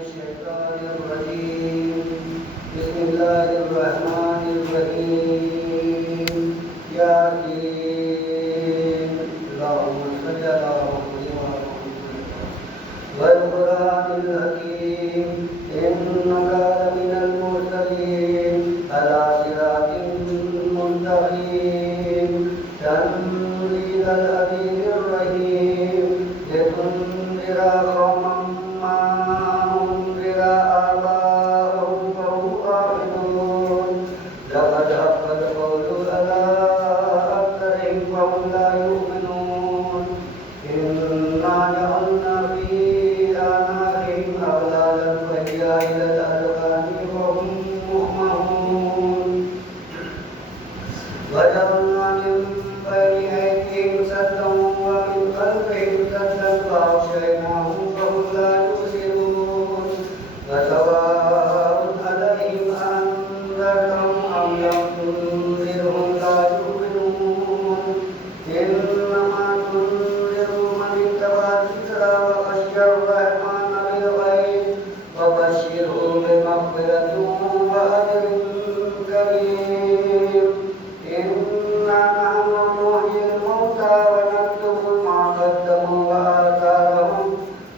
الشيطان الرجيم بسم الله الرحمن الرحيم ياسين اللهم صل على محمد والقرآن الحكيم إنك لمن المرسلين على صراط مستقيم تنزيل العزيز الرحيم لتنذر قوما ما أنذر آباؤهم فهم غافلون لقد حق القول على أكثرهم فهم لا يؤمنون إنا جعلنا في أعناقهم أغلالا فهي إلى الأذقان فهم مقمحون وجعلنا من بين أيديهم سدا ومن خلفهم سدا فأغشيناهم فهم لا يبصرون وسواء عليهم أنذرتهم أم لم تنذرهم لا يؤمنون إنما تنذر من اتبع الذكر وخشي الرحمن بالغيب وبشره بمغفرة وأجر كريم إنا نحن نحيي الموتى ونكتب ما قدموا وآثارهم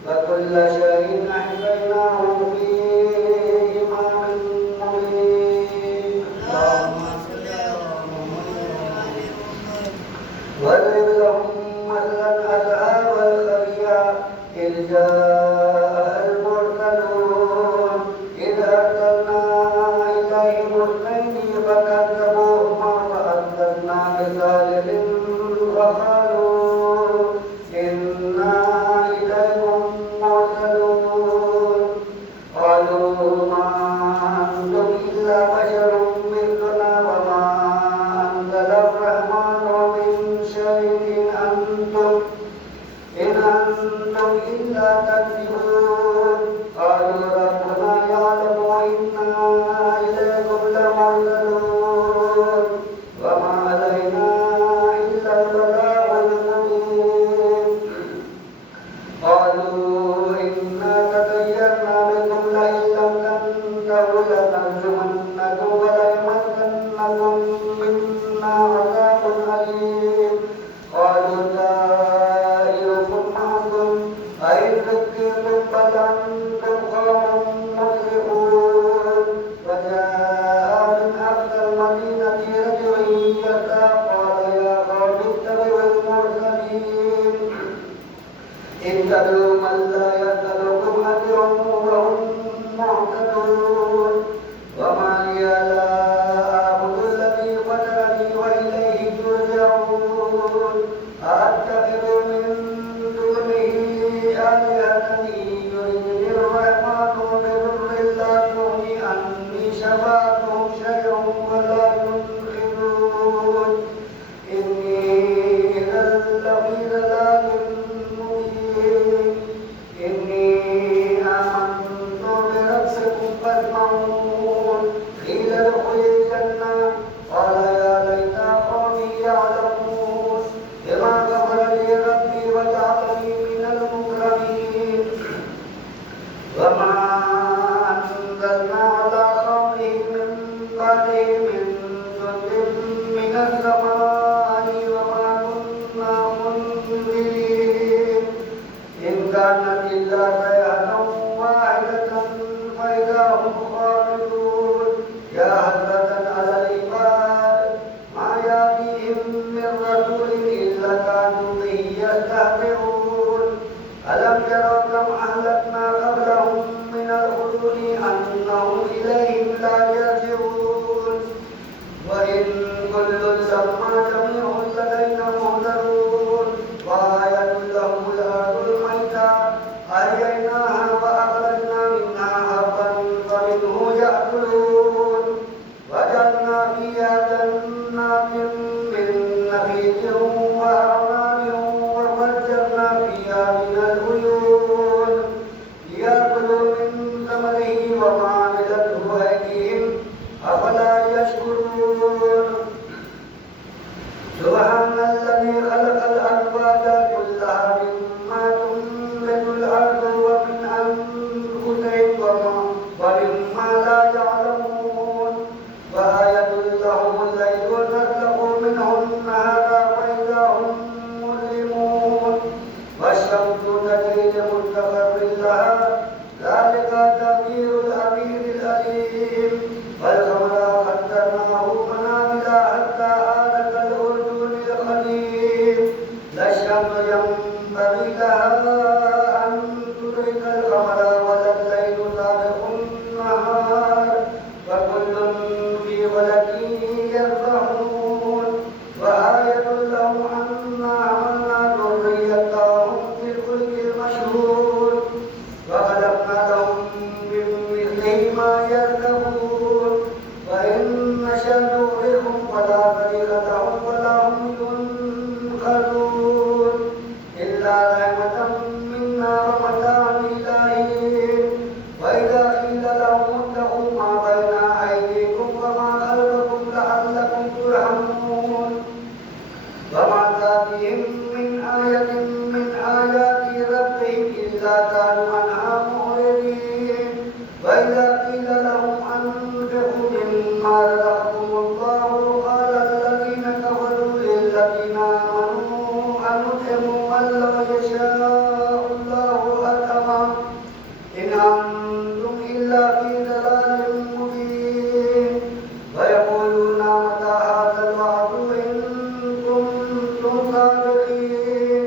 وكل شيء أحصيناه في إمام مبين اللهم صل على محمد واضرب لهم مثلا أصحاب القرية إذ جاء المرسلون إذ أرسلنا إليهم اثنين فكذبوهما فأرسلنا بصالح فقالوا إنا إليكم مرسلون قالوا ما أنتم إلا بشر مثلنا وما أنزل الرحمن من شيء إن أنتم إلا تكذبون قالوا ربنا يعلم إنا إليكم لمرسلون وما علينا إلا البلاغ المبين قالوا إنا تطيرنا بكم لئن لم تنتهوا لنرجمنكم وليمسنكم منا عذاب أليم قالوا طائركم معكم أئن ذكرتم بل أنتم قوم مسرفون وجاء من أقصى المدينة رجل يسعى قال يا قوم اتبعوا المرسلين اتبعوا من لا يسألكم أجرا وهم مهتدون وما لي لا أعبد الذي فطرني وإليه ترجعون أأتخذ من دونه آلهة يردني الرحمن بضر لا تغني عني شفاعتهم شيئا ولا ينقذون إني إذا لفي ضلال مبين إني آمنت بربكم فاسمعون قيل ادخل الجنة قال يا ليت قومي يعلمون بما غفر لي ربي وجعلني من المكرمين وما أنزلنا على قومه من بعده من جند من السماء وما كنا منزلين إن كانت إلا صيحة واحدة فإذا هم خالدون يا حسرة على العباد ما يأتيهم من رسول إلا كانوا به يستهزئون ألم يروا كم أهلكنا قبلهم من القرون أنهم إليهم لا يرجعون وإن كل لما جميع لدينا محضرون وآية لهم الأرض الميتة أحييناها وأخرجنا منها حبا فمنه يأكلون أنتم إلا في ضلال مبين ويقولون متى هذا الوعد إن كنتم صادقين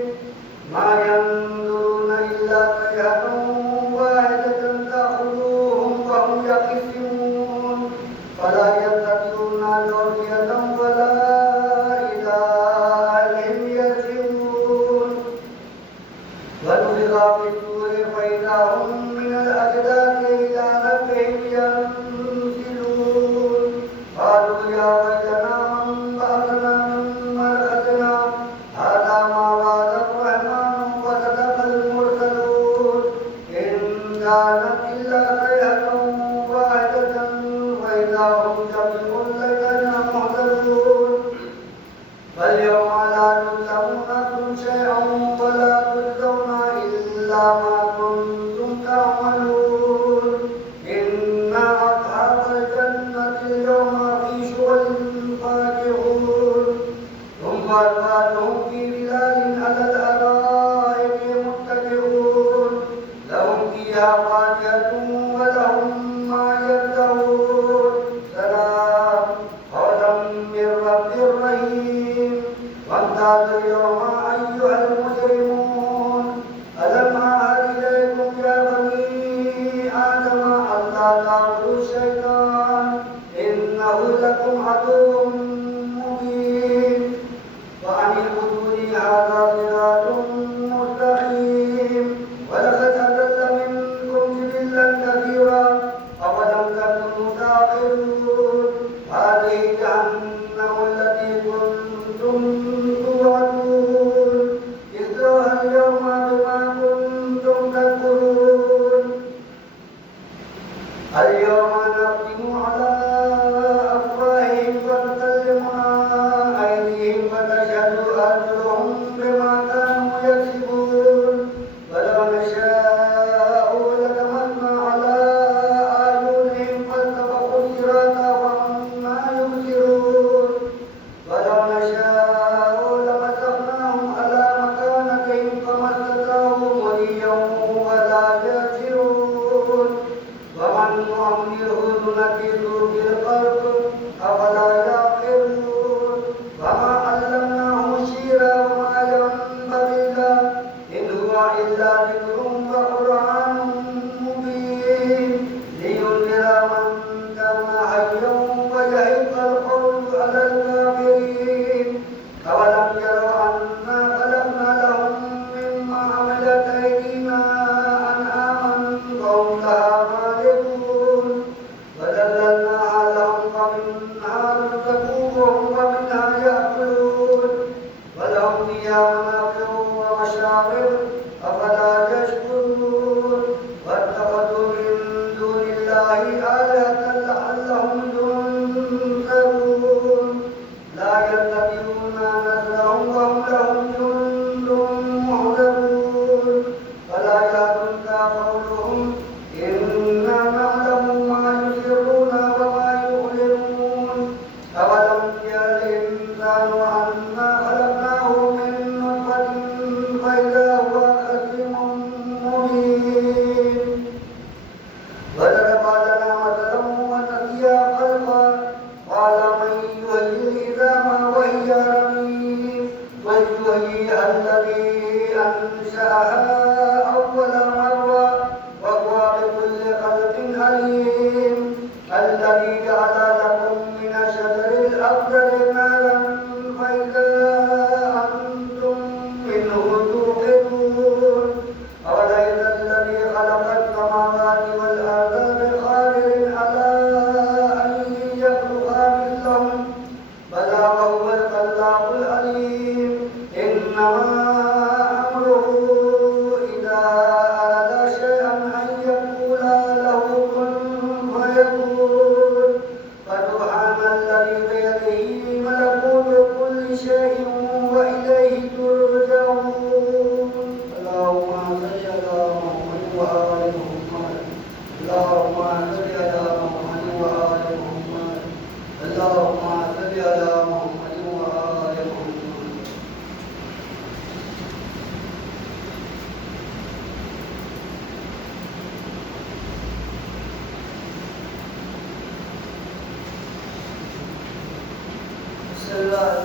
ما ينظرون إلا صيحة واحدة تأخذهم وهم يخصمون فلا يستطيعون توصية ولا إلى أهلهم يرجعون ونفخ في الصور فإذا هم من الأجداث إلى ربهم ينسلون قالوا يا ويلنا من بعثنا من مرقدنا هذا ما وعد الرحمن وصدق المرسلون إن كانت إلا صيحة واحدة فإذا هم جميع لدينا محضرون فاليوم لا تظلمون نفس شيئا ولا تجزون إلا ما كنتم تعملون إن أصحاب الجنة اليوم في شغل فاكهون ثم أزواجهم في ظلال على الأرائك متكئون لهم فيها فاكهة ولهم ما يدعون سلام قولا من رب رحيم وامتازوا اليوم أيها المجرمون ألم أعهد إليكم يا بني آدم ألا تعبدوا الشيطان إنه لكم عدو مبين وأن اعبدوني هذا صراط مستقيم ولقد أضل منكم جبلا كثيرا أولم تكونوا تعقلون هذه جهنم التي كنتم توعدون اصلوها اليوم بما كنتم تكفرون اليوم نختم على أفواههم وتكلمنا أيديهم وتشهد أرجلهم بما كانوا يكسبون ولو نشاء لطمسنا على أعينهم فاستبقوا الصراط فأنى يبصرون ولو نشاء لمسخناهم على مكانتهم فما استطاعوا مضيا ولا يرجعون ومن نعمره ننكسه في الخلق أفلا يعقلون وما علمناه الشعر وما ينبغي له إن هو إلا ذكر وقرآن مبين لينذر من كان حيا ويحق القول على الكافرين أولم يروا أنا خلقنا لهم مما عملت أيدينا أنعاما فهم لها مالكون وذللناها لهم فمنها رزقوهم ومنها يأكلون ولهم فيها منافع ومشارب أفلا يشكرون واتخذوا من دون الله آلهة لعلهم ينصرون لا يستطيعون نصرهم وهم لهم جند محضرون فلا يحزنك قولهم إنا نعلم ما يسرون وما يعلنون أولم ير الإنسان أنا خلقناه من نطفة فإذا هو خصيم مبين وضرب لنا Amen.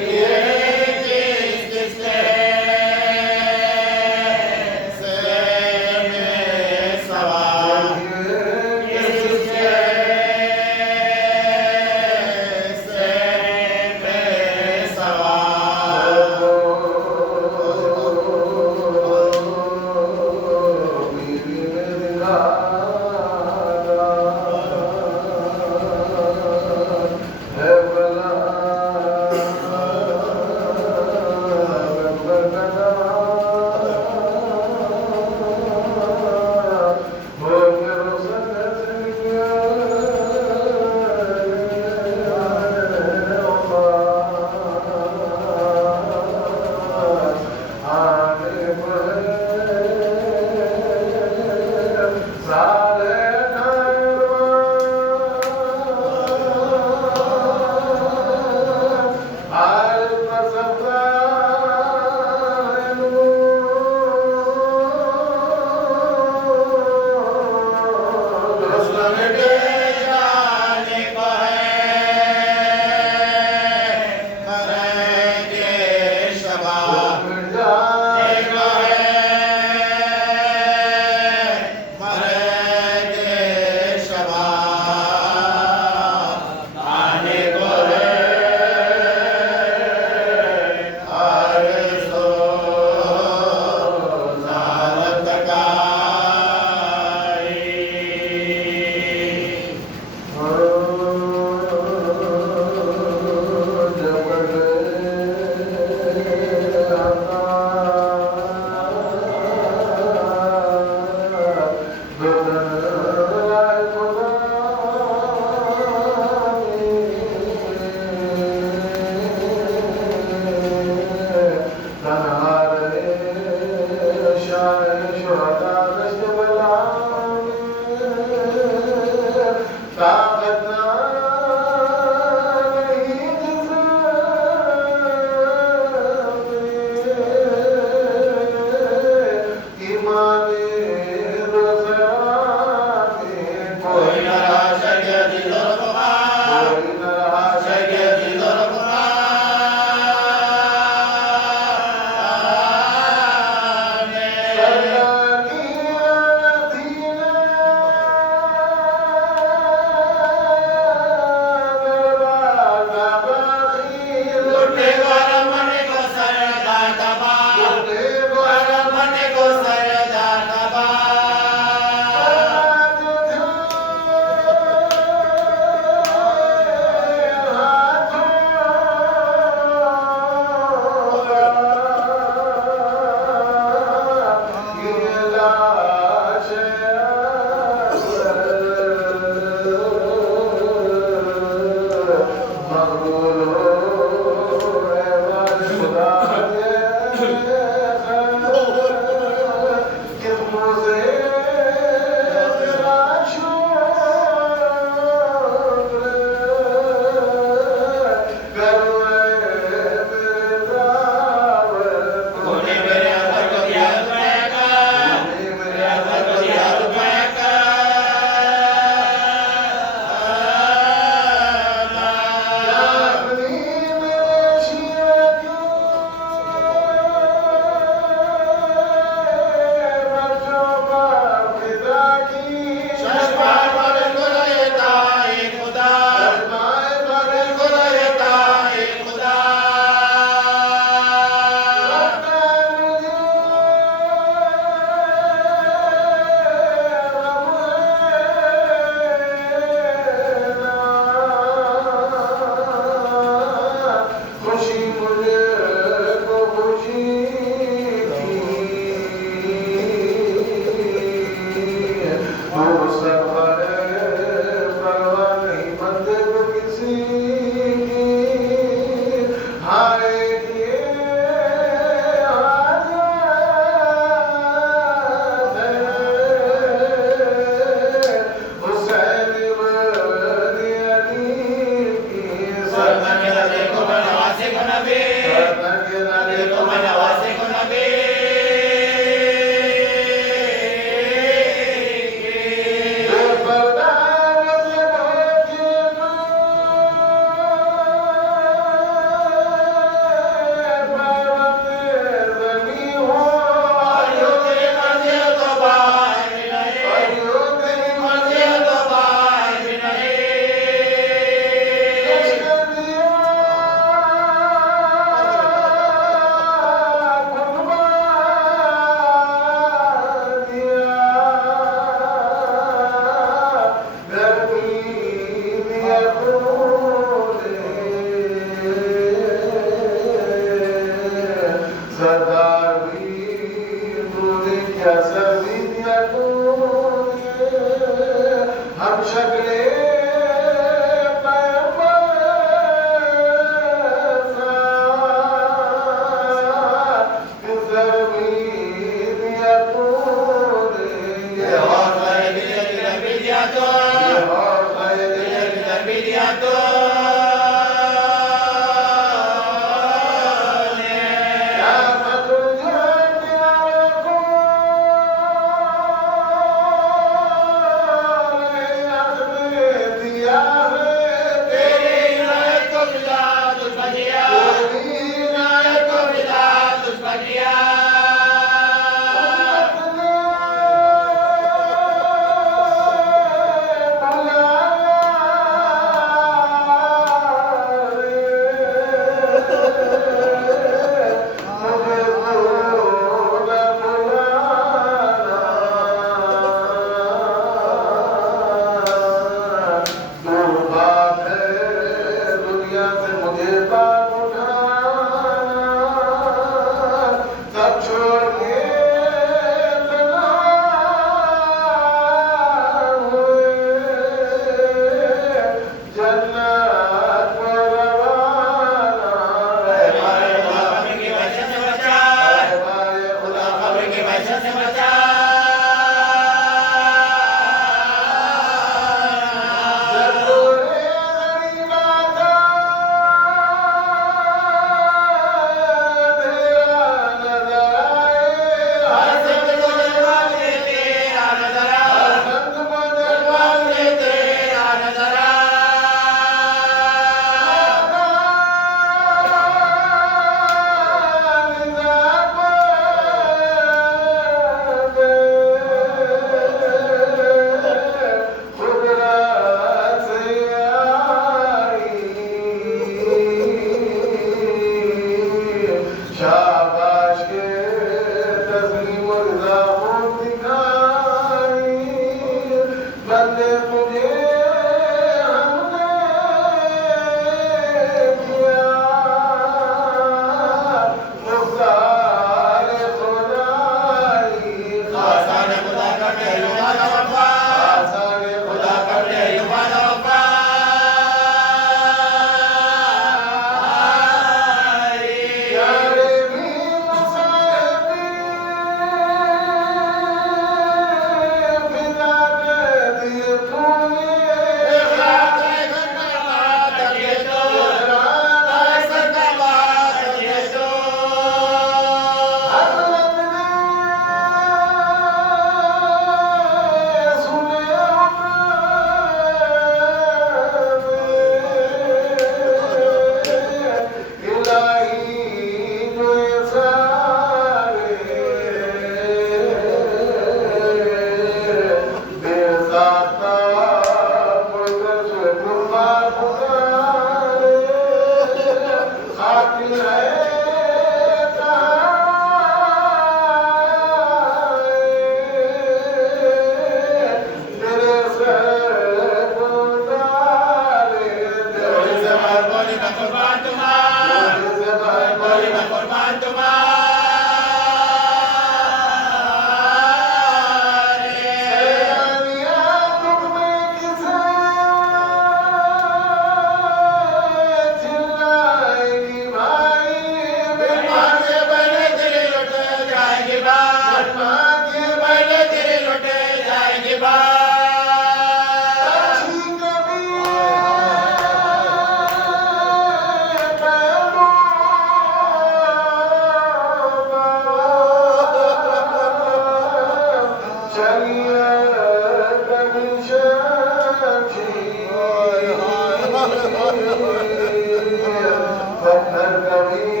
پتھر کبھی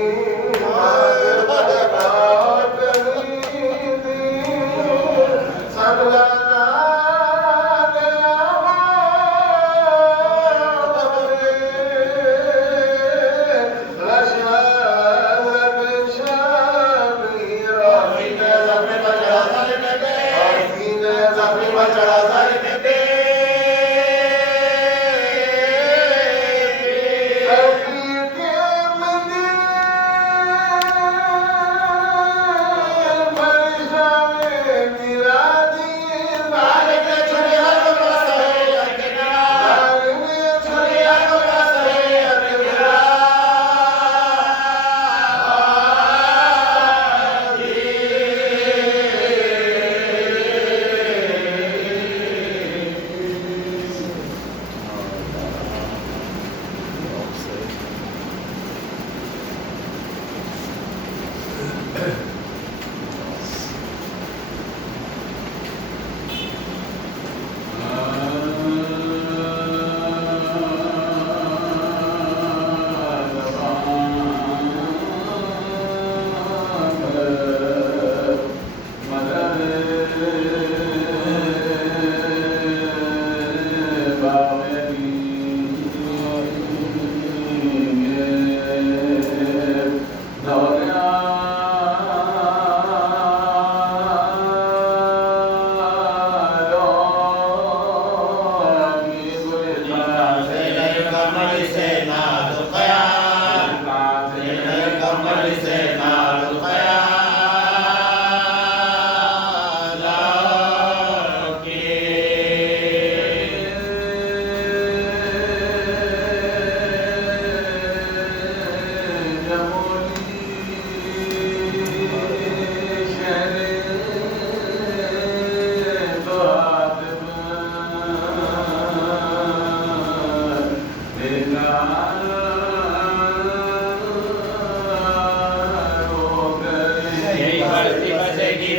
سب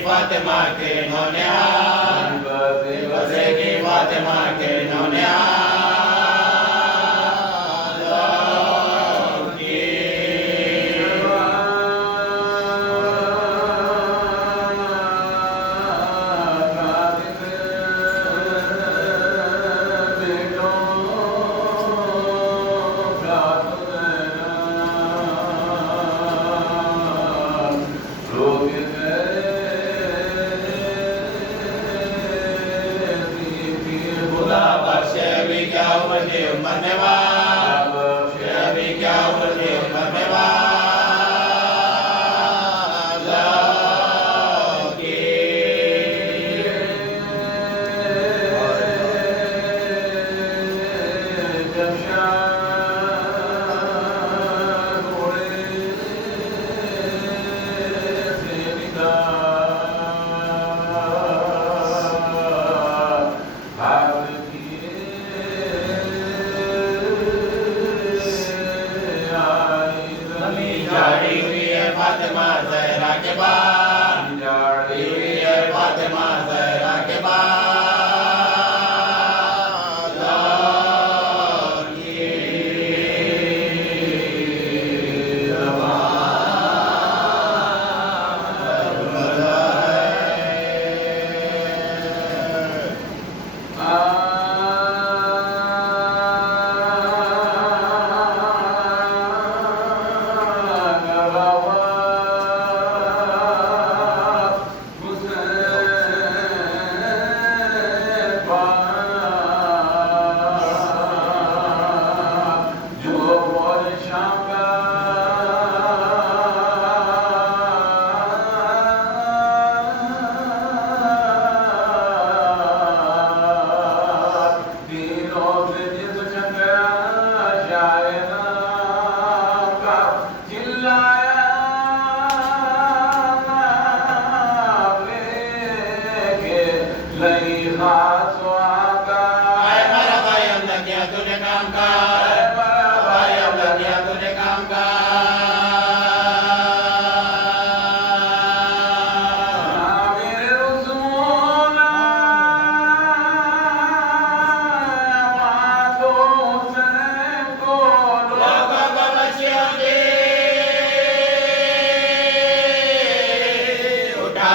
فاطمہ کے نونہال بسے گی فاطمہ کے نونہال کی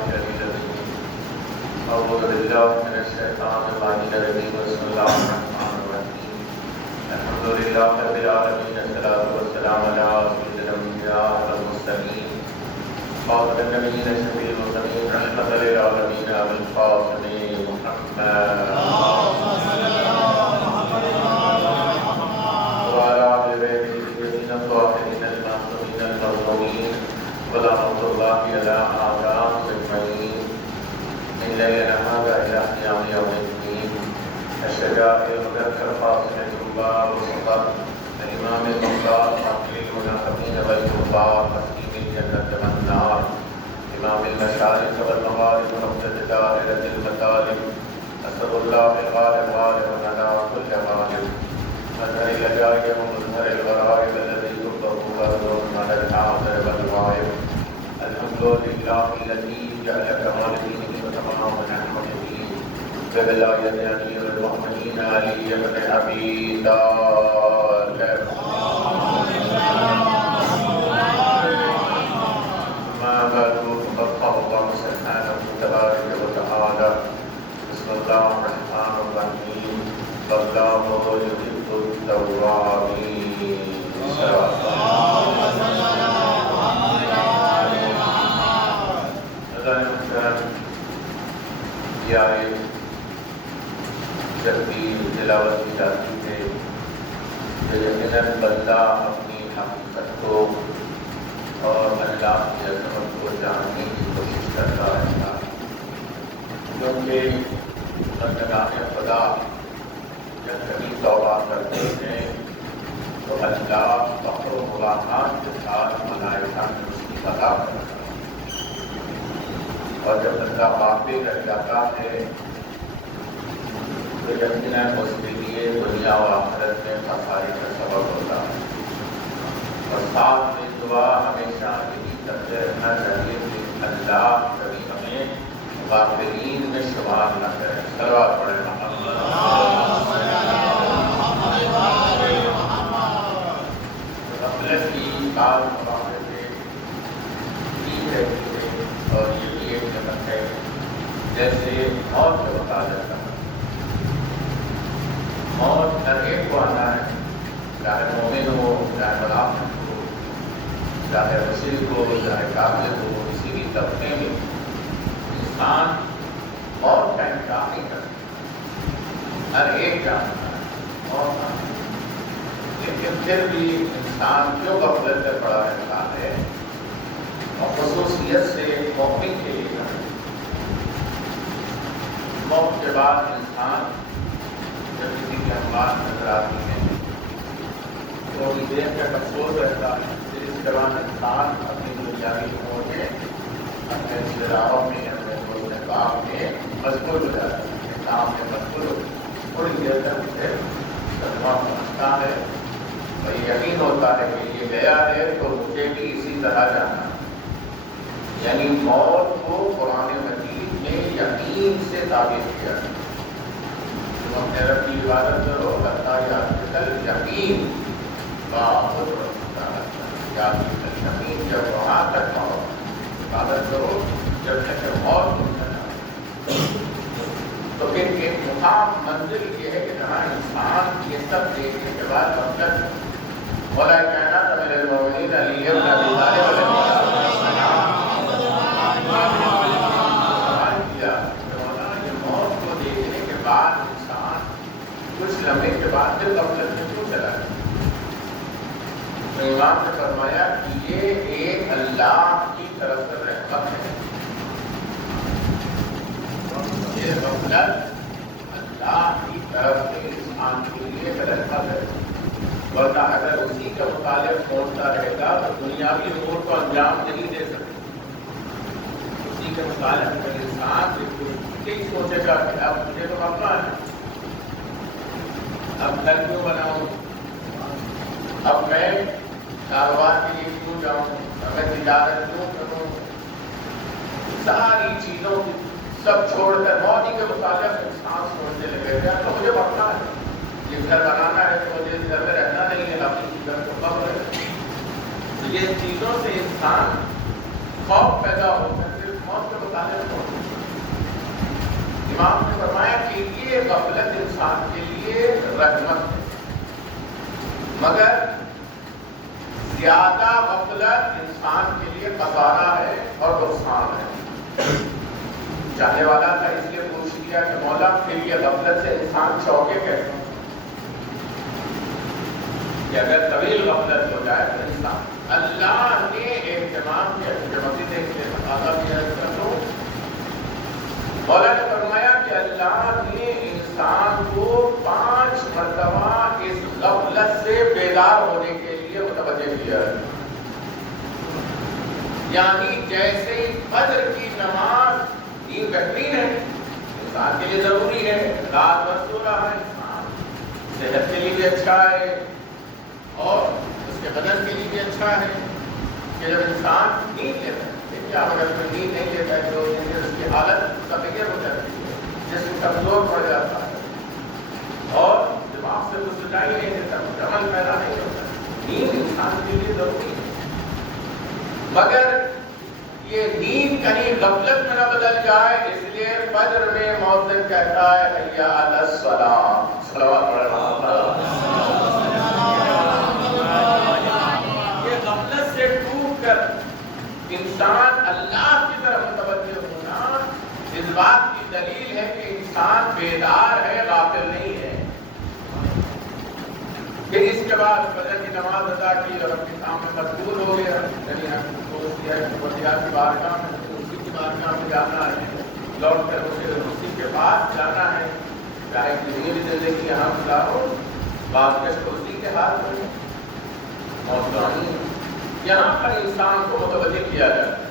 العلي العظيم أعوذ بالله من الشيطان اللعين الرجيم بسم الله الرحمن الرحيم الحمد لله رب العالمين الصلاة والسلام على سيد الأنبياء والمرسلين خاتم النبيين شفيع المرسلين رحمة للعالمين أبي القاسم محمد وعلى آل بيته الطيبين الطاهرين المعصومين المظلومين ورحمة الله على أعدائهم أجمعين من ليلنا هذا إلى قيام يوم الدين الشجاع المذكر فاصل الله والسلطان الإمام المختار حقيق المنافقين والكفار مسكين الجنة والنار إمام المشارق والمغارب ونقطة دائرة المطالب أسأل الله الغالب غالب على كل غالب مظهر الأجائب ومظهر الغرائب الذي يطلق غرض على الحاضر والغائب الحمد لله الذي جعل كمال دينه وتمام نعمته بولاية أمير المؤمنين علي بن أبي طالب ما بعد فقد قال الله سبحانه تبارك وتعالى بسم الله الرحمن الرحيم والله يحب التوابين یہ آیت جب بھی تلاوت کی جاتی ہے تو یقیناً بندہ اپنی حقیقت کو اور اللہ کی عظمت کو جاننے کی کوشش کرتا رہتا ہے، کیونکہ بندگان خدا جب کبھی توبہ کرتے ہیں تو اللہ فخر و ملاقات کے ساتھ ملائکہ میں اس کی عطا کرتا ہے، اور جب بندہ واقع رہ جاتا ہے تو یقیناً اس کے لیے دنیا و آخرت میں خسارے کا سبب ہوتا ہے، اور ساتھ میں دعا ہمیشہ یہی کرتے رہنا چاہیے کہ اللہ کبھی ہمیں غافلین میں شمار نہ کرے۔ صلوات پڑھیں غفلت کی کال مقابلے سے ٹھیک رہتی ہے، اور یہ بھی ایک نعمت ہے جیسے موت کا مطالعہ کرنا۔ موت ہر ایک کو آنا ہے، چاہے مومن ہو، چاہے منافق ہو، چاہے مشرک ہو، چاہے کافر ہو، کسی بھی طبقے میں انسان موت کا انکار نہیں کرتا، ہر ایک جانتا ہے موت آنا ہے، لیکن پھر بھی انسان جو غفلت میں پڑا رہتا ہے، اور خصوصیت سے مومن کے لیے موت کے بعد انسان جب کسی کی اموات نظر آتی ہیں تو دیر تک افسوس رہتا ہے، پھر اس کے بعد انسان اپنی دنیاوی امور میں، اپنے رشتے داروں میں، اپنے دوست احباب میں مشغول ہو جاتا ہے، اپنے کام میں مشغول ہو، تھوڑی دیر تک اسے صدمہ پہنچتا ہے اور یقین ہوتا ہے کہ یہ گیا ہے تو مجھے بھی اسی طرح جانا ہے۔ یعنی موت کو قرآن مجید میں یقین سے تعبیر کیا ہے، تم اپنے رب کی عبادت کرو حتیٰ یاتیکل یقین، یقین جب وہاں تک پہنچو، عبادت کرو جب تک کہ موت تم سے نہ آئے۔ تو پھر ایک مقام منزل یہ ہے کہ جہاں انسان یہ سب دیکھنے کے بعد مطلب مولا کائنات امیر المومنین علی بن ابی طالب علیہ السلام کچھ لمحے کے بعد پھر غفلت میں کیوں چلا گیا؟ تو امام نے فرمایا کہ یہ ایک اللہ کی طرف سے رحمت ہے، یہ غفلت اللہ کی طرف سے انسان کے لیے رحمت ہے، ورنہ اگر اسی کے مطابق سوچتا رہے گا تو دنیاوی امور کو انجام نہیں دے سکتے۔ اسی کے مطابق اگر انسان یہی سوچے گا کہ اب مجھے تو اپنا ہے، اب گھر کیوں بناؤں، اب میں کاروبار کے لیے کیوں جاؤں، اب میں تجارت کیوں کروں، ساری چیزوں سب چھوڑ کر موت کے مطابق انسان سوچنے لگے گا تو مجھے بڑھنا ہے، یہ گھر بنانا ہے تو مجھے اس گھر میں رہنا نہیں ہے، اپنی گھر کو کم رہے۔ تو یہ چیزوں سے انسان خوف پیدا ہو کر صرف موت کے غالب ہو. امام نے فرمایا کہ یہ غفلت انسان کے لیے رحمت ہے، مگر زیادہ غفلت انسان کے لیے خسارہ ہے اور نقصان ہے. چاہنے والا تھا اس لیے پوچھ لیا کہ مولا پھر یہ غفلت سے انسان چوکے کیسے کہ اگر طویل غفلت ہو جائے تو انسان. اللہ نے اہتمام کیا کہ مزید ایک مولا نے فرمایا کہ اللہ نے انسان کو 5 مرتبہ اس غفلت سے بیدار ہونے کے لیے متوجہ کیا ہے. یعنی جیسے فجر کی نماز نیند بہترین ہے، انسان کے لیے ضروری ہے، رات بھر سو رہا ہے انسان، صحت کے لیے بھی اچھا ہے اور اس کے بدن کے لیے بھی اچھا ہے کہ جب انسان نیند لیتا ہے. کیا اگر کوئی نیند نہیں لیتا ہے تو اس کی حالت متغیر ہو جاتی ہے، جسم کمزور پڑ جاتا ہے اور دماغ سے کچھ سچائی نہیں دیتا، کچھ عمل پیدا نہیں ہوتا. نیند انسان کے لیے ضروری ہے، مگر یہ نیند کہیں غفلت میں نہ بدل جائے، اس لیے فجر میں مؤذن کہتا ہے حی علی الصلاۃ، صلوات پڑھ رہا. یہ غفلت سے ٹوٹ کر انسان اللہ کی طرف متوجہ ہونا اس بات کی دلیل ہے کہ انسان بیدار ہے، غافل نہیں ہے. پھر اس کے بعد فجر کی نماز ادا کی اور اپنے کام میں مشغول ہو گیا. کی بارگاہ میں اسی کی بارگاہ میں جانا ہے، لوٹ کر اسے اسی کے پاس جانا ہے. چاہے دنیا کی زندگی یہاں گزارو، بعض اسی کے ہاتھ میں موضوعی یہاں پر انسان کو متوجہ کیا جاتا ہے.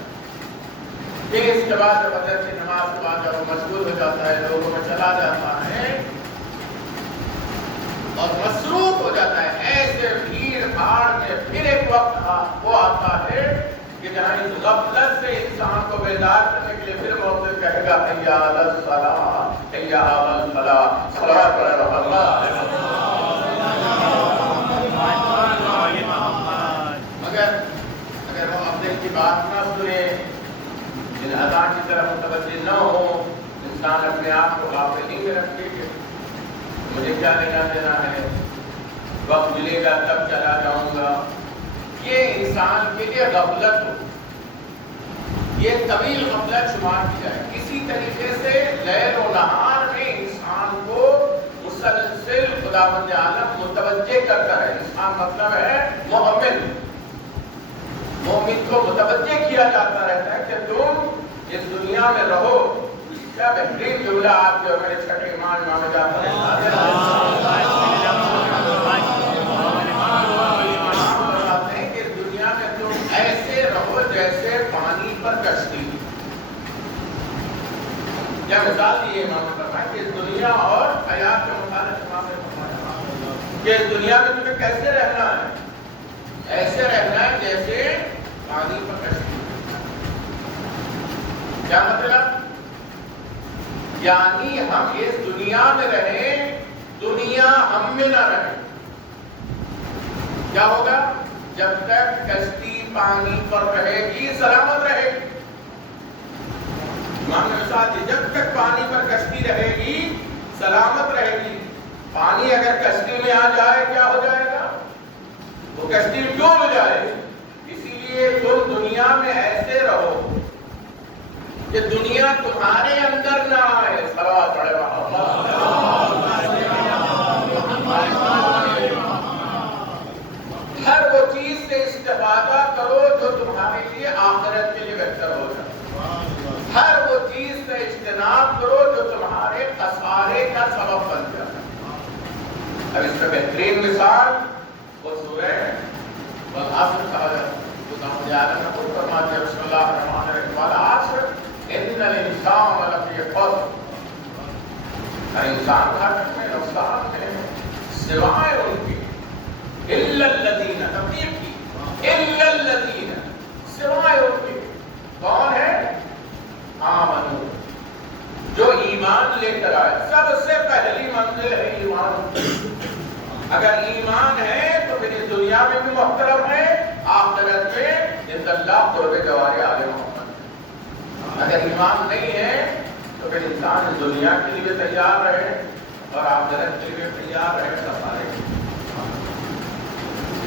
پھر اس کے بعد جب فجر کی نماز کے بعد جب وہ مشغول ہو جاتا ہے، لوگوں میں چلا جاتا ہے اور مصروف ہو جاتا ہے، ایسے بھیڑ بھاڑ میں پھر ایک وقت وہ آتا ہے کہ جہاں اس غفلت سے انسان کو بیدار کرنے کے لیے پھر مؤذن کہے گا حی علی الصلاۃ، حی علی الفلاح، صلوات پڑھ رہا. مگر اگر وہ اپنے کی بات نہ سنے، ان اذان کی طرف متوجہ نہ ہو، انسان اپنے آپ کو غافل نہیں رکھے کہ مجھے کیا لینا دینا ہے، وقت ملے گا تب چلا جاؤں گا، یہ انسان کے لیے غفلت ہو، یہ طویل غفلت شمار کی جائے. اسی طریقے سے لیل و نہار میں انسان کو مسلسل خداوند عالم متوجہ کرتا ہے. انسان مطلب ہے مومن، مومن کو متوجہ کیا جاتا رہتا ہے کہ تم اس دنیا میں رہو. کیا بہترین جملہ آپ جو میرے چھٹے ایمان امام جعفر بتاتے ہیں کہ دنیا میں تم ایسے رہو جیسے پانی پر کشتی. کیا مثال دی ہے امام نے فرمایا کہ اس دنیا اور حیات کے متعلق امام نے فرمایا کہ اس دنیا میں تمہیں کیسے رہنا ہے، ایسے رہنا ہے جیسے پانی پر کشتی. کیا مطلب؟ یعنی ہم اس دنیا میں رہیں، دنیا ہم میں نہ رہے. کیا ہوگا؟ جب تک کشتی پانی پر رہے گی سلامت رہے گی. امام نے مثال دی، جب تک پانی پر کشتی رہے گی سلامت رہے گی. پانی اگر کشتی میں آ جائے کیا ہو جائے گا؟ وہ کشتی ڈوب جائے. اسی لیے تم دنیا میں ایسے رہو کہ دنیا تمہارے اندر نہ آئے. صلوات پڑھے ہر وہ چیز سے استفادہ کرو جو تمہارے لیے آخرت کے لیے بہتر ہو جائے. ہر وہ چیز سے اجتناب کرو جو تمہارے خسارے کا سبب بن جائے. اب اس میں بہترین مثال وہ سورہ والعصر کہا جاتا ہے. خداوند عالم نے خود فرما دیا بسم اللہ الرحمن الرحیم والعصر ان الانسان لفی خسر. انسان گھاٹے میں نقصان میں سوائے ان کے الا الذین، تفریق کی الا الذین، سوائے ان کے. کون ہے؟ آمنو، جو ایمان لے کر آئے. سب سے پہلی منزل ہے ایمان. اگر ایمان ہے تو پھر اس دنیا میں بھی محترم ہے، آخرت میں عند اللہ قرب جوار آل محمد. اگر ایمان نہیں ہے تو پھر انسان اس دنیا کے لیے تیار رہے اور آخرت کے لیے تیار رہے سارے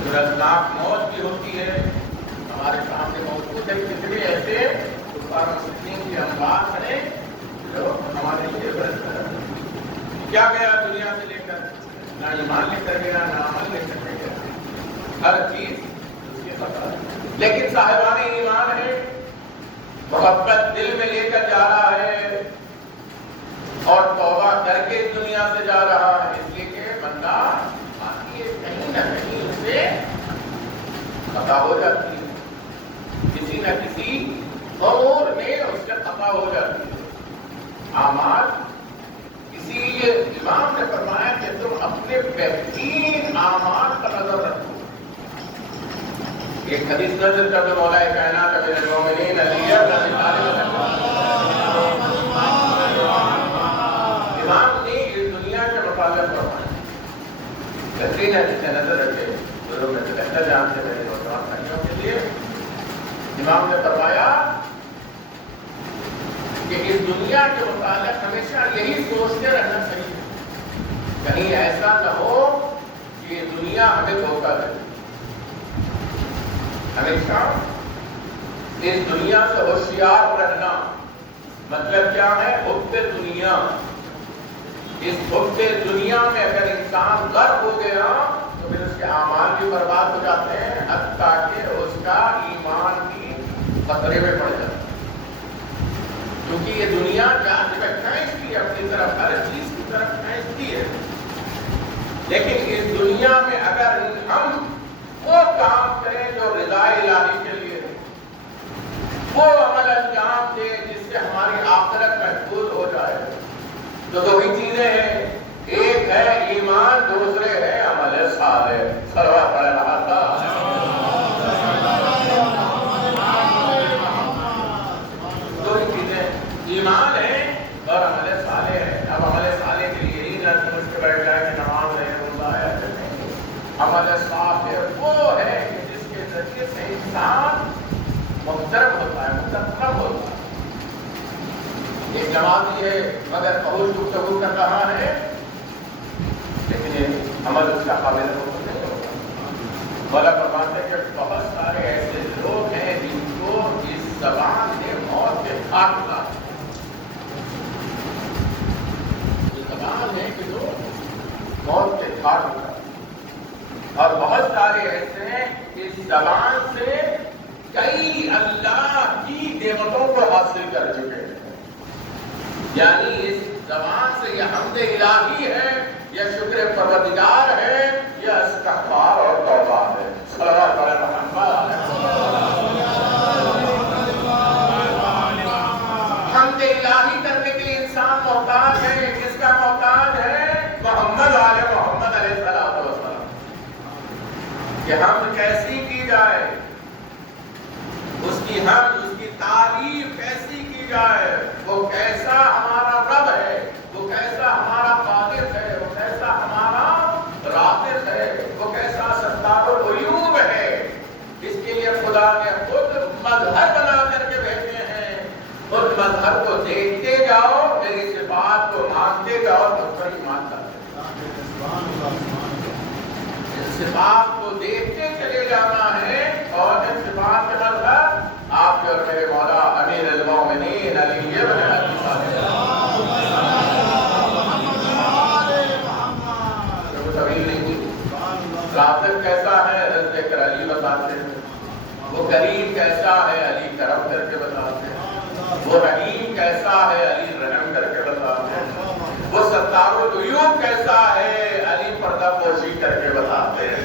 دردناک موت بھی ہوتی ہے ہمارے سامنے موجود ہے کتنے ایسے کی ہم بات کریں جو ہمارے لیے کیا گیا دنیا سے لے کر نہ ایمان لے کر گیا نہ عمل لے کر گیا ہر چیز اس کے پتہ ہے لیکن صاحبان ایمان ہے محبت دل میں لے کر جا رہا ہے اور توبہ کر کے اس دنیا سے جا رہا ہے اس لیے کہ بندہ کہیں نہ کہیں اسے خطا ہو جاتی ہے کسی نہ کسی امور میں اس سے خطا ہو جاتی ہے اعمال اسی لیے امام نے فرمایا کہ تم اپنے بہترین اعمال پر نظر رکھو ایک حدیث نظر کر دو مولا کائنات امیر المومنین علی امام نے اس دنیا کے متعلق فرمایا بہترین حدیث نظر رکھے ضرور میں سے بہتر جانتے میرے نوجوان بھائیوں کے لیے امام نے فرمایا کہ اس دنیا کے متعلق ہمیشہ یہی سوچتے رہنا چاہیے کہیں ایسا نہ ہو کہ یہ دنیا ہمیں دھوکہ دے ہمیشہ اس دنیا سے ہوشیار رہنا مطلب کیا ہے حب دنیا اس حب دنیا میں اگر انسان غرق ہو گیا تو پھر اس کے اعمال بھی برباد ہو جاتے ہیں حتیٰ کہ اس کا ایمان بھی خطرے میں پڑ جاتا ہے کیونکہ یہ دنیا جاذبہ کھینچتی ہے اپنی طرف ہر چیز کی طرف کھینچتی ہے لیکن اس دنیا میں اگر ہم وہ کام کریں جو رضا الہی کے لیے وہ عمل انجام دے جس سے ہماری آخرت محفوظ ہو جائے تو دو ہی چیزیں ہیں ایک ہے ایمان دوسرے ہے عمل صالح صلوات پڑھ رہا تھا دو ہی چیزیں ایمان ہے اور عمل صالح ہے اب عمل صالح کے لیے یہی نہ سمجھ کے بیٹھ جائے کہ نماز ہے روزہ ہے عمل صالح وہ ہے کہ جس کے ذریعے سے انسان محترم ہوتا ہے مکرم ہوتا ہے ایک نمازی ہے مگر بہت گفتگو کر رہا ہے لیکن عمل اس کا قابل نہیں ہوگا مولا فرماتے ہیں کہ بہت سارے ایسے لوگ ہیں جن کو اس زبان سے موت کے ہاتھ اٹھا یہ زبان ہے کہ جو موت کے ہاتھ اٹھا اور بہت سارے ایسے ہیں اس زبان سے کئی اللہ کی نعمتوں کو حاصل کر چکے ہیں یعنی اس زبان سے یہ حمد الہی ہے یا شکر پروردگار ہے یا استغفار اور توبہ ہے صلوات علی محمد حمد الہی کرنے کے لیے انسان محتاج ہے کس کا محتاج ہے محمد علیہ السلام کہ حمد کیسی کی جائے اس کی حمد اس کی تعریف کیسی کی جائے وہ کیسا ہمارا رب ہے وہ کیسا ہمارا خالق ہے وہ کیسا ہمارا رازق ہے وہ کیسا ستار العیوب ہے اس کے لیے خدا نے خود مظہر بنا کر کے بھیجے ہیں اس مظہر کو دیکھتے جاؤ میری صفات کو مانتے جاؤ تو پر ایمان صفات کو دیکھتے چلے جانا ہے اور ان صفات کے مطلب آپ کے اور میرے مولا امیر المومنین علی ابن ابی طالب طویل نہیں ہوئی رازق کیسا ہے رزق کر علی بتاتے ہیں وہ کریم کیسا ہے علی کرم کر کے بتاتے ہیں وہ رحیم کیسا ہے علی رحم کر کے بتاتے ہیں وہ ستار العیوب کیسا ہے علی پردہ پوشی کر کے بتاتے ہیں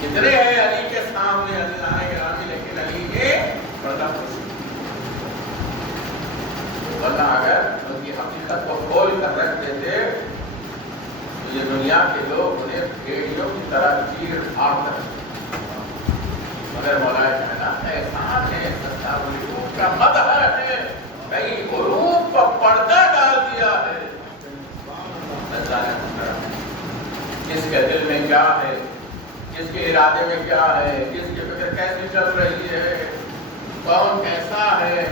کتنے ہیں علی کے سامنے علی آئے گرامی لیکن علی کے پردہ پوشی ورنہ اگر ان کی حقیقت کو کھول کر رکھ دیتے تو یہ دنیا کے لوگ انہیں بھیڑیوں کی طرح چیر پھاڑ کر مگر مولا کائنات کا احسان ہے ستار العیوب کا مظہر ہے کئی حروف پر پردہ ڈال دیا ہے کس کے دل میں کیا ہے کس کے ارادے میں کیا ہے کس کی فکر کیسی چل رہی ہے کون ایسا ہے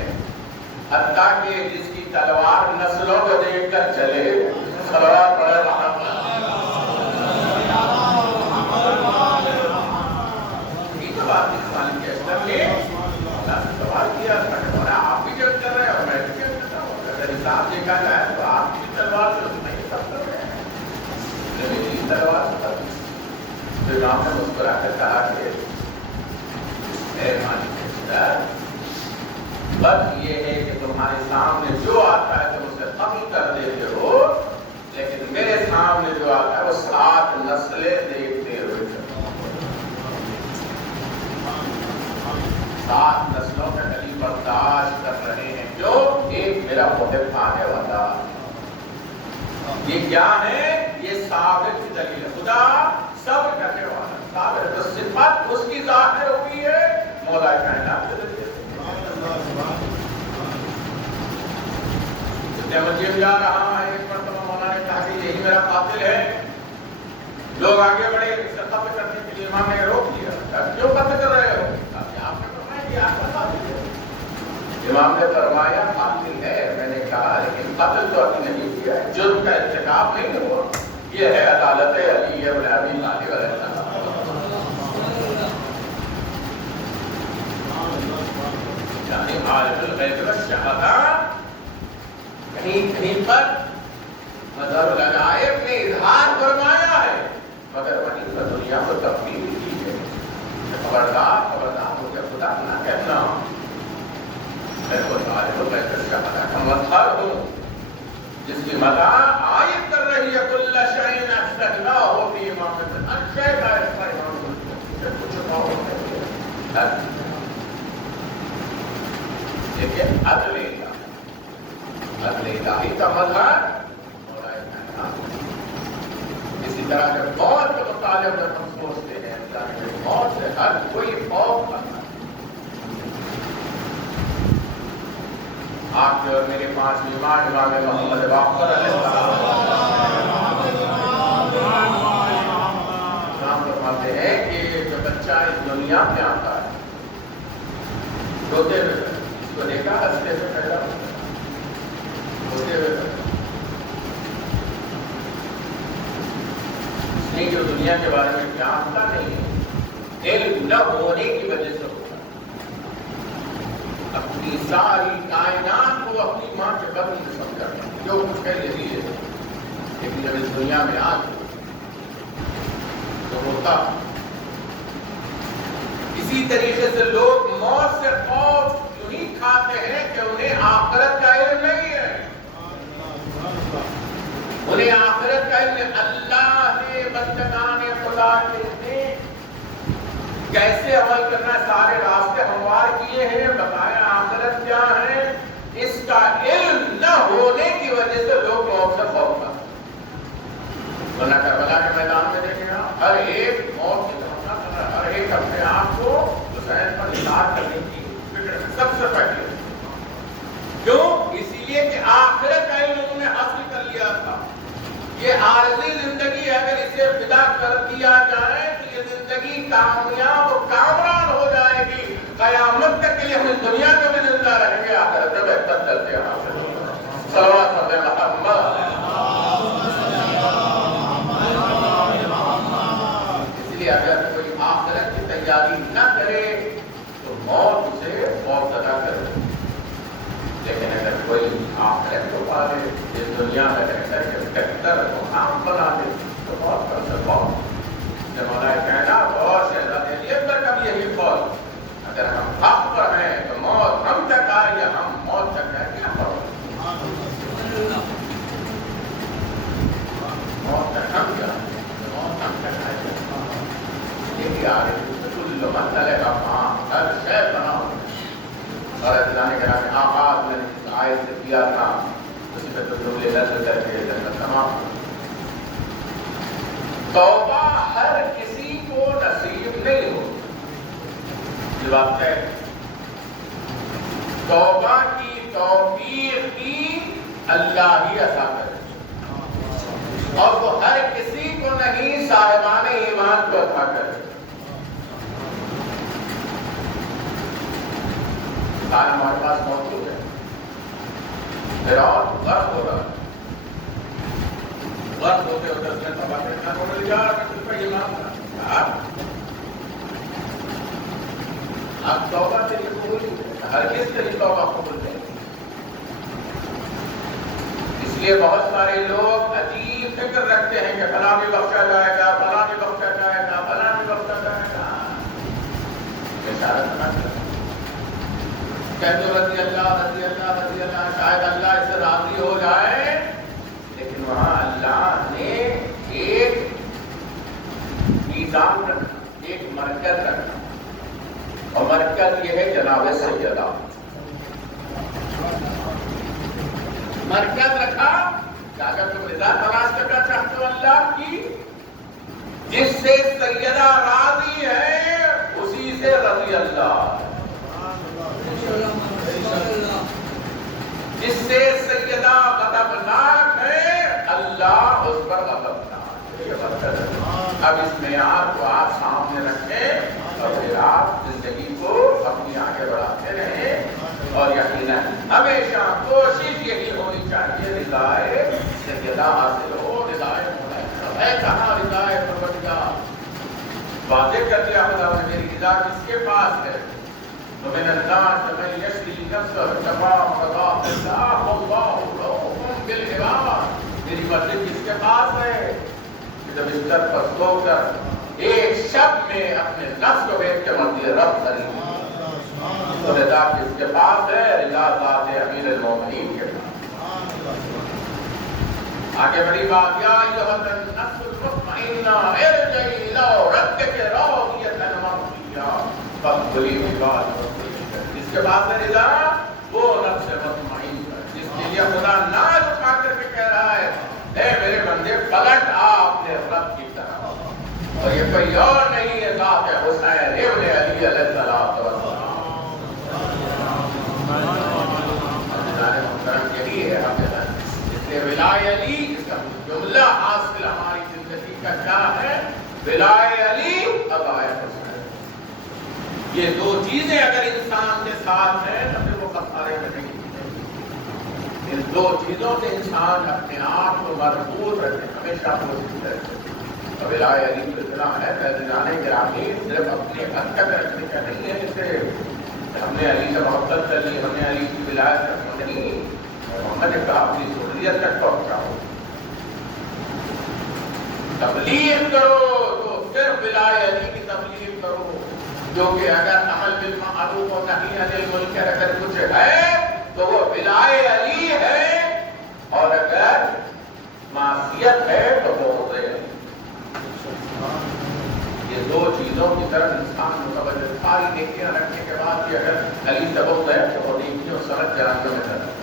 حتیٰ کہ جس کی تلوار نسلوں کو دیکھ کر چلے؟ صلوات پڑھے محمد۔ یہ تو بات انسان کے اندر میں اللہ سے سوال کیا تھا، آپ بھی جب کر رہے ہو میں بھی جب کرتا ہوں، اگر حساب دیکھا جائے تو آپ کی تلوار سے نہیں سب کر رہے ہیں، میری تلوار سے سب۔ تو امام نے مسکرا کر کہا کہ اے مالک بات یہ ہے کہ تمہارے سامنے جو آتا ہے تم اسے قبول کر دیتے ہو، لیکن میرے سامنے جو آتا ہے وہ 7 نسلیں دیکھتے ہوئے چلو۔ 7 نسلوں کا کلی برداشت کر رہے ہیں، جو ایک میرا محب آنے والا۔ یہ کیا ہے؟ یہ ثابت کی دلیل ہے، خدا صبر کرنے والا ثابت، تو صفت اس کی ظاہر ہوئی ہے مولا کائنات کے ذریعے۔ جب مجھے جا رہا ہے ایک مرتبہ مولا نے کہا کہ یہی میرا قاتل ہے، لوگ آگے بڑھے اسے قتل کرنے کے لیے، امام نے روک دیا، کیوں قتل کر رہے ہو؟ آپ نے فرمایا کہ آپ کا قاتل ہے۔ امام نے فرمایا قاتل ہے، میں نے کہا لیکن قتل تو ابھی نہیں کیا ہے، جرم کا ارتکاب نہیں ہوا، یہ ہے عدالت علی ابن ابی طالب علیہ السلام۔ یعنی عالم الغیب والشہادہ کہیں پر مظہر الغائب نے اظہار فرمایا ہے، مگر وہیں پر دنیا کو تبدیل کی ہے۔ خبردار ہو کے خدا نہ کہنا میں تو عالم الغیب والشہادہ کا مظہر ہوں، جس کی مدح آیت کر رہی ہے کل شیء احصیناہ فی امام من اچھے کا استعمال کچھ نہ ہوتا ہے۔ لیکن عدل الہی کا مظہر مولا کائنات۔ اسی طرح جب موت کے متعلق جب ہم سوچتے ہیں کہ موت سے ہر کوئی خوف کرنا، آپ کے اور میرے 5 امام محمد باقر علیہ السلام فرماتے ہیں کہ جب بچہ اس دنیا میں آتا ہے روتے ہوئے، اس کو دیکھا ہنستے ہوئے پیدا ہوتا ہے، روتے ہوئے پیدا، اس نے جو دنیا کے بارے میں جانتا نہیں ہے، علم نہ ہونے کی وجہ سے ہوتا ہے، اپنی ساری کائنات کو اپنی ماں کے بدن میں سمجھا جو کچھ ہے یہی ہے، لیکن جب اس دنیا میں آ گئے تو ہوتا۔ اسی طریقے سے لوگ موت سے خوف یوں ہی کھاتے ہیں کہ انہیں آخرت کا علم نہیں ہے، انہیں آخرت کا علم۔ اللہ نے بندگان خدا کے لیے کیسے عمل کرنا ہے سارے راستے ہموار کیے ہیں، بتایا آخرت کیا ہے، اس کا علم نہ ہونے کی وجہ سے لوگ موت سے خوف کرتے ہیں۔ ورنہ کربلا کے میدان میں دیکھیں آپ، ہر ایک موت کی تمنا کر رہا ہے، ہر ایک اپنے آپ کو حسین پر اطاعت کرنے کی فکر میں سب سے پہلے۔ کیوں؟ اسی لیے کہ آخرت کا علم انہوں نے حاصل کر لیا تھا۔ یہ عارضی زندگی اگر اسے فدا کر دیا جائے تو یہ زندگی کامیاب و کامران ہو جائے گی، قیامت تک کے لیے ہم دنیا میں بھی زندہ رہیں گے، آخرت میں بہتر چلتے ہیں۔ صلوات علی محمد۔ اس لیے اگر کوئی آخرت کی تیاری نہ کرے تو موت اسے خوف زدہ کرے، لیکن اگر کوئی آخرت کو پا لے، اس دنیا میں رہ کر کے بہتر مقام بنا دے تو بہت کر سے بہت۔ مولا کائنات اور شہزادے علی اکبر کا بھی یہی قول، اگر ہم حق پر ہیں تو موت ہم تک آئے یا ہم موت تک ہے، کیا فرق؟ موت تک ہم جائیں، موت ہم تک آئے، یہ بھی آ رہی ہے کل مسئلے کا ماں ہر شے بنا ہو۔ اور اللہ نے کہا کہ آغاز میں نے اس آیت سے کیا تھا، اسی پہ تجربے نظر کر کے جنت تمام۔ توبہ ہر کسی کو نصیب نہیں ہو، یہ بات ہے۔ توبہ کی توفیق کی اللہ ہی عطا کرے، اور وہ ہر کسی کو نہیں، صاحبان ایمان کو عطا کرے۔ مثال ہمارے پاس موجود ہے. فرعون غرق ہو رہا ہے، غرق ہوتے ہوتے اس نے توبہ کرنا بول لیا میں تجھ پر یہ مانگتا اب توبہ تیری قبول ہر کس تیری توبہ قبول نہیں. اس لیے بہت سارے لوگ عجیب فکر رکھتے ہیں کہ فلاں بھی بخشا جائے گا، فلاں بھی بخشا جائے گا، فلاں بھی بخشا جائے گا. اشارت نہ کریں. کہتے رضی اللہ شاید اللہ اس سے راضی ہو جائے، لیکن وہاں اللہ نے ایک میزان رکھا، ایک مرکز رکھا، اور مرکز یہ ہے جناب سیدہ. مرکز رکھا کہ اگر تم رضا تلاش کرنا چاہتے ہو اللہ کی، جس سے سیدہ راضی ہے اسی سے رضی اللہ. جس سے سیدہ غضبناک ہے اللہ اس پر غضبناک. اب اس معیار کو آپ سامنے رکھیں اور پھر آپ زندگی کو اپنی آگے بڑھاتے رہیں، اور یقیناً ہمیشہ کوشش یہی ہونی چاہیے رضائے سیدہ حاصل ہو. رضائے مولا ہے کہاں رضائے پروردگار؟ واضح کر دیا خدا نے میری رضا کس کے پاس ہے. ومن الناس من يشري نفسه ابتغاء مرضات الله والله رؤوف بالعباد. میری مرضی کس کے پاس ہے کہ جب بستر پر سو کر ایک شب میں اپنے نفس کو بیچ کے مرضی رب کریں. تو رضا کس کے پاس ہے؟ رضا ذات امیر المومنین کے پاس. آگے بڑی بات، یا ایھا النفس المطمئنہ ارجعی الی ربک راضیۃ مرضیہ فادخلی عبادی. جس کے بعد میں رضا وہ نفس مطمئن ہے جس کے لیے خدا ناز اٹھا کر کے کہہ رہا ہے اے میرے بندے پلٹ آ اپنے رب کی طرف. اور یہ کوئی اور نہیں ہے ذات حسین ابن علی علیہ السلام. یہی ہے اس لیے ولائے علی اس کا جملہ حاصل ہماری زندگی کا کیا ہے؟ ولائے علی ابائے حسین. یہ دو چیزیں اگر انسان کے ساتھ ہیں تو پھر وہ خسارے میں نہیں. ان دو چیزوں سے انسان اپنے آپ کو مربوط رکھے، ہمیشہ کوشش کرے. ولائے علی کا اتنا ہے فیضان گرامی صرف اپنے حد تک رکھنے کا نہیں ہے. جسے ہم نے علی سے محبت کر لی، ہم نے علی کی ولایت رکھنا نہیں. محمد نے کہا اپنی ضروریت تک پہنچاؤ. تبلیغ کرو تو صرف ولائے علی کی تبلیغ کرو، جو کہ اگر عمل بالمعروف و نہی عن المنکر اگر کچھ ہے تو وہ ولائے علی ہے، اور اگر معصیت ہے تو وہ بغض علی. یہ دو چیزوں کی طرف انسان متوجہ. ساری نیکیاں رکھنے کے بعد بھی اگر علی سے بغض ہے تو وہ نیکیوں سڑک جہنم میں جاتا ہے.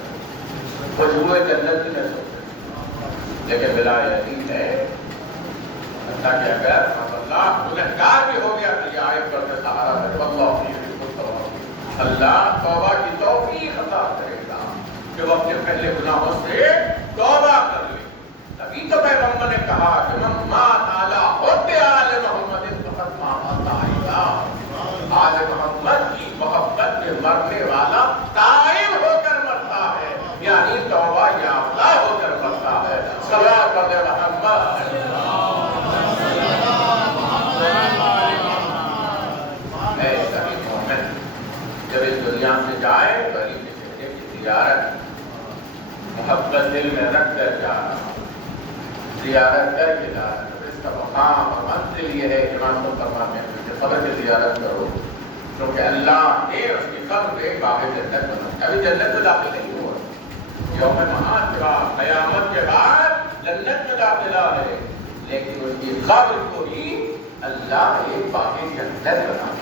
خوشبوئے جنت کی نہیں سوچتے، لیکن ولائے علی ہے تاکہ اگر اللہ گنہگار بھی ہو گیا تو یہ آیت پر کے سہارا ہے اللہ توبہ کی توفیق عطا کرے گا کہ وہ اپنے پہلے گناہوں سے توبہ کر لے. تبھی تو پیغمبر نے کہا کہ من مات علی حب آل محمد فقد مات تائبا. آل محمد کی محبت میں مرنے والا تائب ہو کر مرتا ہے، یعنی توبہ یافتہ ہو کر مرتا ہے. صلوات محمد جب اس دنیا سے جائے تو علی کے چہرے کی زیارت محبت دل میں رکھ کر جا رہا، زیارت کر کے جا رہا. اس کا مقام اور منزل یہ ہے کہ امام کو فرماتے ہیں کہ قبر کی زیارت کرو، کیونکہ اللہ نے اس کی قبر ایک باغ جنت بنایا. ابھی جنت میں داخل نہیں ہوا، یوم معاد کے بعد قیامت کے بعد جنت میں داخلہ ہے، لیکن اس کی قبر کو ہی اللہ ایک باغ جنت بنا.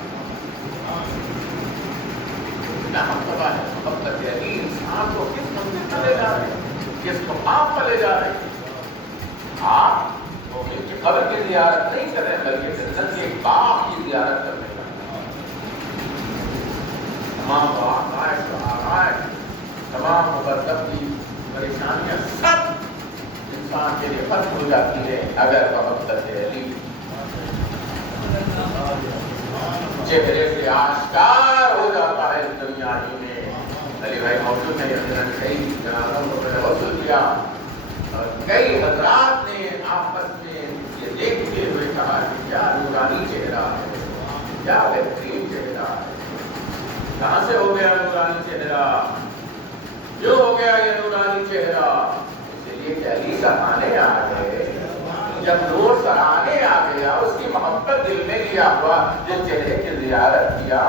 محبت علی انسان کو کس منزل پر لے جا رہے ہیں، کس مقام پر لے جا رہے ہیں. آپ مومن کی قبر کی زیارت نہیں کر رہے بلکہ جنت کے ایک باغ کی زیارت کر رہے ہیں. تمام آرائش، تمام مقدم کی پریشانیاں سب انسان کے لیے ختم ہو جاتی ہے اگر محبت علی چہرے سے آشکار ہو جاتا ہے اس دنیا ہی میں علی بھائی موجود ہیں، کئی جنازوں کو میں نے غسل کیا اور کئی حضرات نے آپس میں یہ دیکھتے ہوئے کہا کہ کیا نورانی چہرہ ہے، کیا بہترین چہرہ ہے، کہاں سے ہو گیا نورانی چہرہ، جو ہو گیا یہ نورانی چہرہ، اس لیے کہ علی سرانے آ گئے، جب نور سرانے آ گیا اس کی محبت دل میں لیا ہوا، جس چہرے کی زیارت کیا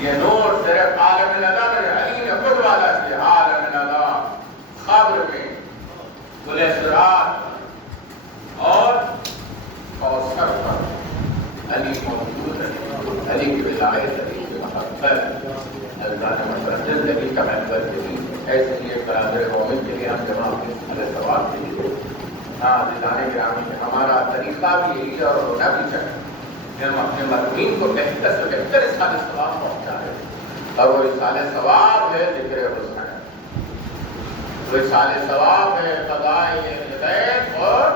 یہ نور صرف عالم ندا میں علی نے خود والا کیا، عالم ندا قبر میں گل صراط اور کوثر پر علی موجود ہے، علی کی ولایت، علی کی محبت، اللہ نے مترجم علی کا محبت دی، ایسے ہی ایک برادر مومن کے لیے ہم جمع علیہ ثواب کے لیے عزیزان گرامی ہمارا طریقہ بھی یہی اور ہونا بھی چاہیے کہ ہم اپنے مرحومین کو بہتر سے بہتر اصحاب ثواب پہنچائیں، اور وہ اصحاب ثواب ہے ذکر حسین، وہ اصحاب ثواب ہے فضائل الغیب اور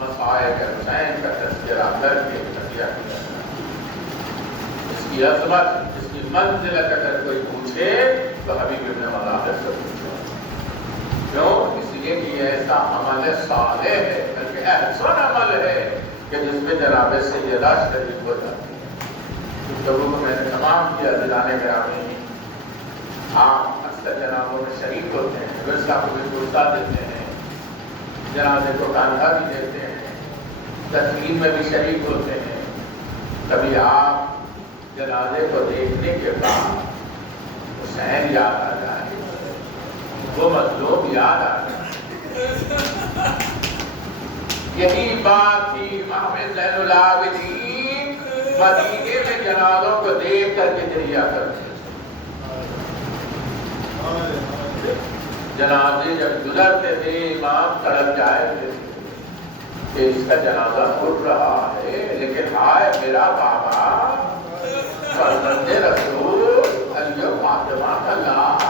مصائب حسین کا تذکرہ کر کے تذکرہ کیا، اس کی عظمت، اس کی منزلت اگر کوئی پوچھے تو حبیب ابن مظاہر سے پوچھو، کیوں؟ اس لیے کہ یہ ایسا عمل صالح ہے، بلکہ احسن عمل ہے کہ جس میں جناب سیدہ شریف ہو جاتی ہے۔ گفتگو کو میں نے تمام کیا، عزیزان گرامی آپ اکثر جنابوں میں شریک ہوتے ہیں، ورثہ کو بھی پرسہ دیتے ہیں، جنازے کو کاندھا بھی دیتے ہیں، تدفین میں بھی شریک ہوتے ہیں، کبھی آپ جنازے کو دیکھنے کے بعد حسین یاد آ جائے، وہ مظلوم یاد آ جائے، یہی بات تھی امام زین العابدین مدینے میں جنازوں کو دیکھ کر کے دریا کرتے تھے، جنازے جب گزرتے تھے امام تڑپ جائے تھے کہ اس کا جنازہ اٹھ رہا ہے، لیکن ہائے میرا بابا فرزند رسول علی و فاطمہ کا لاش،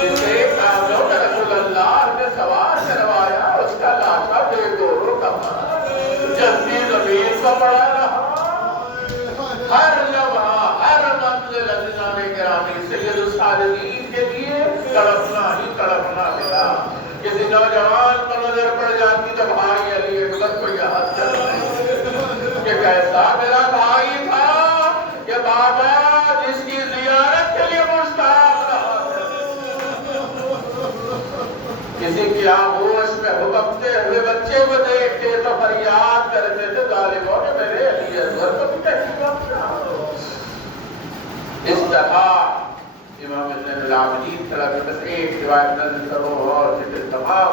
جسے کاملوں کا رسول اللہ نے سوار کروایا، اس کا لاشا بے دوروں کا جلدی زمین کو پڑا رہا، ہر لمحہ ہر منزل عزیزان گرامی سید الصالحین کے لیے تڑپنا ہی تڑپنا ملا۔ کسی نوجوان پر نظر پڑ جاتی تو بھائی علی اکبر کو یاد کرنا کہ کیسا میرا بھائی تھا کہ بابا جس کی زیارت کے لیے مشتاق رہا، کسی کی آغوش میں حبکتے ہوئے بچے کو دیکھتے تو فریاد کرتے تھے ظالموں نے میرے علی اکبر کو بھی کیسی بخشا۔ اس طرح امام زین العابدین طرح کے بس ایک روایت نظر کرو اور ذکر تمام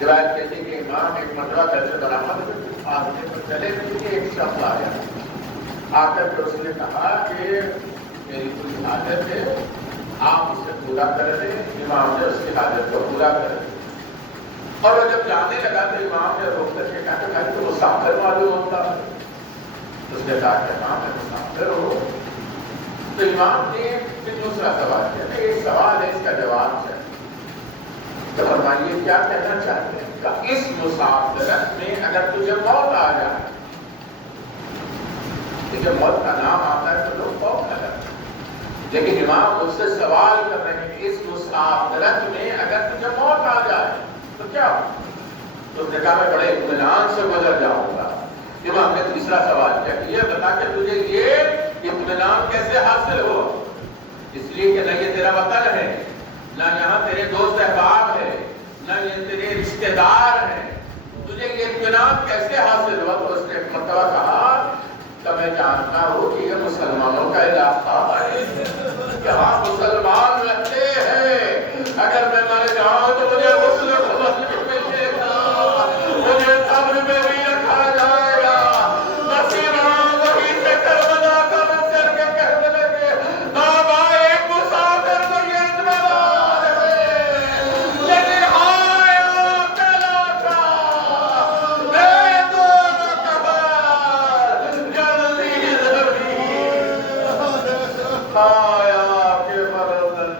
روایت کہتے ہیں کہ امام ایک مرتبہ گھر سے برآمد آدمی پر چلے تھے، ایک شخص آیا، آ کر کے اس نے کہا کہ میری کوئی حاجت ہے، آپ اسے پورا کر دیں۔ امام نے اس کی حاجت کو پورا کر دیا، اور وہ جب جانے لگا تو امام نے روک کر کے کہا کہ بھائی تو مسافر معلوم ہوتا ہے، اس نے کہا کہ ہاں میں مسافر ہوں۔ تو امام نے پھر دوسرا سوال کیا، ایک سوال ہے اس کا جواب چاہیے، تو فرمائیے کیا کہنا چاہتے ہیں؟ کہ اس مسافرت میں اگر تجھے موت آ جائے، جب موت کا نام آتا ہے تو لوگ خوف نہ کرتے، لیکن امام مجھ سے سوال کر رہے ہیں کہ اس مسافرت میں اگر تجھے موت آ جائے تو کیا ہو؟ تو اس نے کہا میں بڑے اطمینان سے گزر جاؤں گا۔ امام نے تیسرا سوال کیا کہ یہ بتا کہ تجھے یہ اطمینان کیسے حاصل ہو؟ اس لیے کہ نہ یہ تیرا وطن ہے، نہ یہاں تیرے دوست احباب ہے، نہ یہ تیرے رشتہ دار ہیں، تجھے یہ اطمینان کیسے حاصل ہوا؟ تو اس نے ایک مرتبہ کہا کہ میں جانتا ہوں کہ یہ مسلمانوں کا علاقہ ہے، یہاں مسلمان رہتے ہیں، اگر میں مر جاؤں تو مجھے غسل ملے گا، مجھے قبر میں بھی رکھا جائے گا، نصیبان وہیں سے کربلا کا منظر کے کہنے لگے بابا ایک مسافر کو یہ اطمینان ہے، لیکن آیا پہلا کا بے دور کبار جلدی زمین آیا کہ فرزند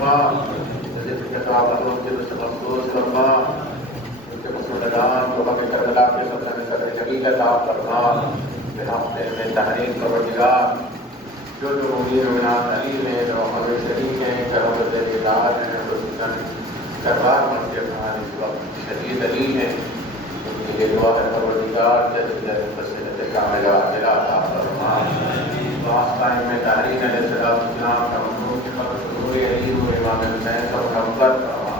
فرما جیسے کتاب کے مخصوص فرما ان کے مسلمان کو ہمیں کربلا کے سب سے زندگی کا عطا فرما ہفتے میں تحریر پروردگار جو مبین ومنات علی ہیں جو ہمیں شریک ہیں کرم دار ہیں کربار بن کے ہمارے اس وقت شدید علی ہیں ان کی یہ دعا ہے پروردگار جیسے فصیلت کاملہ عاجلہ عطا فرما واسطہ میں تحریر علیہ السلام کا مخلوق کی خبر ضرور علی و امام حسین کا محبت فرما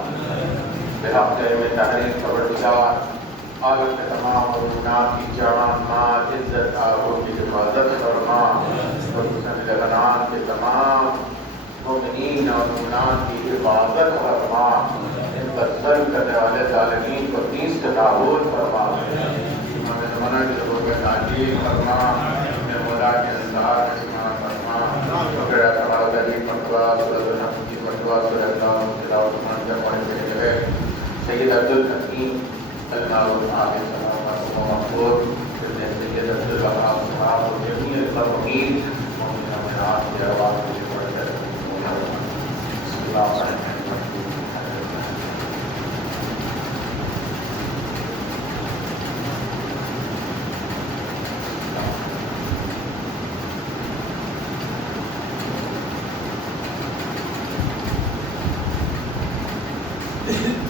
ہفتے میں تحریر پروردگار عالم کے تمام مومنات کی جان ماں عزت آبوں کی حفاظت فرما خصوصاً لبنان کے تمام مومنین اور مومنات کی حفاظت فرما ان پر ظلم کرنے والے ظالمین کو دین سے نابود فرما امام زمانہ کے لوگوں کا تعجیل فرما اپنے مولا کے انصار کا شمار فرما وغیرہ سوال علی مرتبہ صورت الحمد کی مرتبہ صورت اللہ تلاوت منظر پڑھنے کے لیے سید عبدالحکیم المعروف علیہ السلام و محبوب سید عبدالوہاب صاحب و جمیع المرحومین مومنین و مومنات کی آواز کو پڑھ کر بسم اللہ الرحمن الرحیم Thank you.